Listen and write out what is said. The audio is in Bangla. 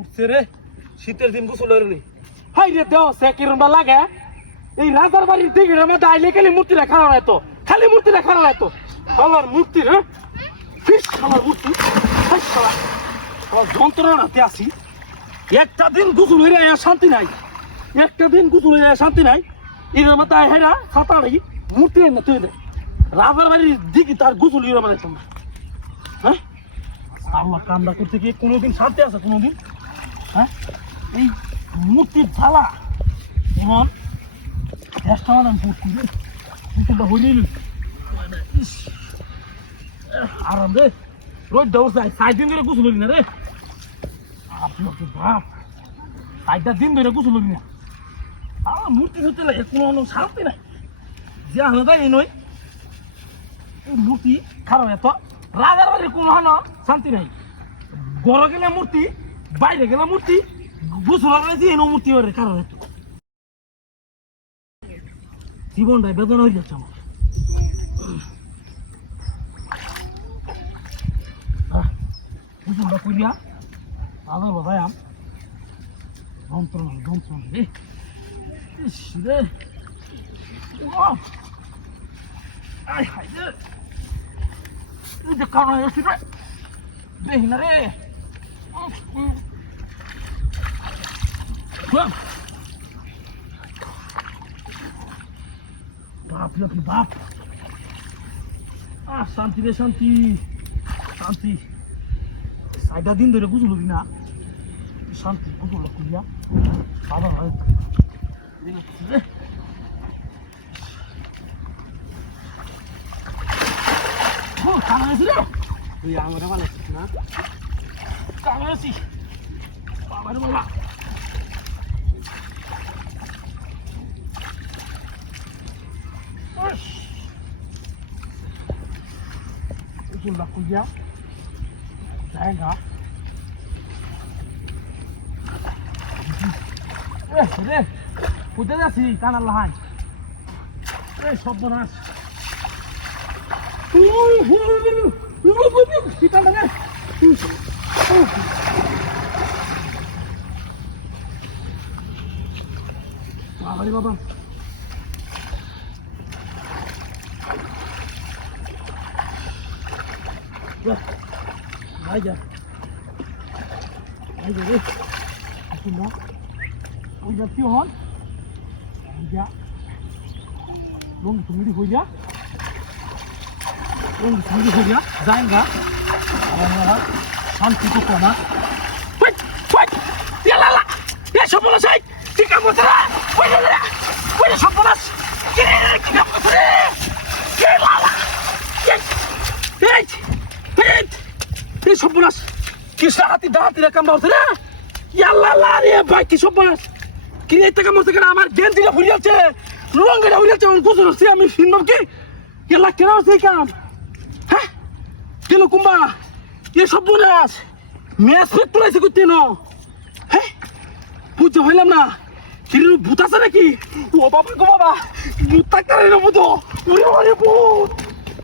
উঠছে রে শীতের দিন গোসলের রে হাই রে দেও সে কিরমটা লাগে এই রাজার বাড়ির দিকে মধ্যে আইলে খালি মূর্তিটা খারাপ হয় তো খালি মূর্তিটা খারাপ হয় তো আমার মূর্তি রে ফিস আমার মূর্তি যন্ত্রণাতে আছি একটা দিন গোসল হয়ে শান্তি নাই একটা দিন গোসল হয়ে শান্তি নাই এর মধ্যে হেরা ছাতা নাকি মূর্তি না তুই রাজার বাড়ির দিকে তার গোসল হয়ে মানে হ্যাঁ আল্লাহ কামড়া করতে গিয়ে কোনোদিন শান্তি আছে কোনোদিন হ্যাঁ এই মূর্তির ঝালা এমন দেশটা আমার আমি পড়ছি রে গোসলটা হইলেই আরাম রে রোজ দৌড় চাই 4 দিন ধরে গোসল হলি না রে আপনার বাপ 4 দিন ধরে গোসল হলি না আমার মূর্তি হতে লাগে কোনো শান্তি নাই যে আলাদা এই নয় মূর্তি খারাপ এত রাজার বাড়ির কোনো শান্তি নাই ঘরে গেলে মূর্তি বাইরে গেলে মূর্তি গোসল দিয়ে এনে মূর্তি বাড়ির কারণ এত জীবনটাই বেদনা হয়ে যাচ্ছে আমার গোসলটা করিয়া আলাদা বাবাই আম যন্ত্রণা যন্ত্রণা রে রে আই হাই রে এই যে কারণ এসে রে দেখি না রে বাপ রে বাপ শান্তি রে শান্তি শান্তি 4 দিন ধরে গোসল হবি না শান্তি গোসল করিয়া বাবা ভাই তুই আমার বানাইছিস না কামাইছি বাবার বাবা গোসলটা করিয়া জায়গা রে কোথায় যাচ্ছি কানার লাহাই এই সব নাচ বাবারে বাবা ভাই যা ভাই যা রে ওই যা কি হন যা লোন তুমি হয়ে যা লোন তুমি হয়ে যা যাएगा আমার শান্তি তো না ইয়ালা এ সপনা সাই ঠিক আছে রে ওই সপনা কি কাম করে কে লালা এই সপনা কি সাহাতি দাঁতি রে কাম করছে রে ইয়ালা লা রে ভাই কি সপনা কি এটা কাম করছে কেন আমার গেঞ্জিটা ফুরিয়ে আছে রঙটা ফুরিয়ে আছে গোসল হচ্ছে আমি শুনলাম কি ইয়ালা কেন আছে কাম হ্যাঁ কেন কুম্বা এ সপনা ম্যাচ ফেট তুলাইছে করতে ন হ্যাঁ বুঝতে হইলাম না কিরে ভূত আছে নাকি ও বাবা গো বাবা ভূত থাকতে না ভূত ওরে ওরে ভূত